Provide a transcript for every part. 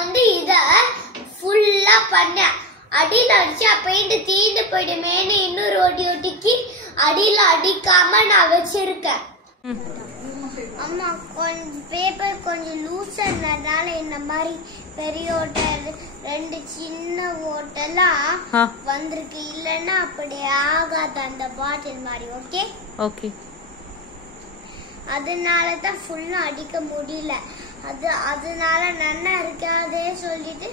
வந்து இத ஃபுல்லா பண்ணேன். அடியில அடிச்சா பெயிண்ட் தீந்து போயிடுமேன்னு இன்னொரு ஒட்டிக்கு அடியில அடிக்காம நான் வச்சிருக்கேன். அம்மா கொஞ்சம் பேப்பர் கொஞ்சம் லூஸ்னால இந்த மாதிரி பெரிய ஓட்டை 2 சின்ன ஓட்டெல்லாம் வந்திருக்கு. இல்லன்னா அப்படி ஆகாது அந்த பாட்டில் மாதிரி. Okay okay. அதனாலதான் ஃபுல்லா அடிக்க முடியல. அதனால நன்னா இருக்காதே சொல்லிட்டு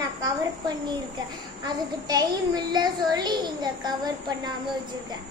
நான் கவர் பண்ணிருக்கேன். அதுக்கு டைம் இல்ல சொல்லி இங்க கவர் பண்ணாம வச்சிருக்கேன்.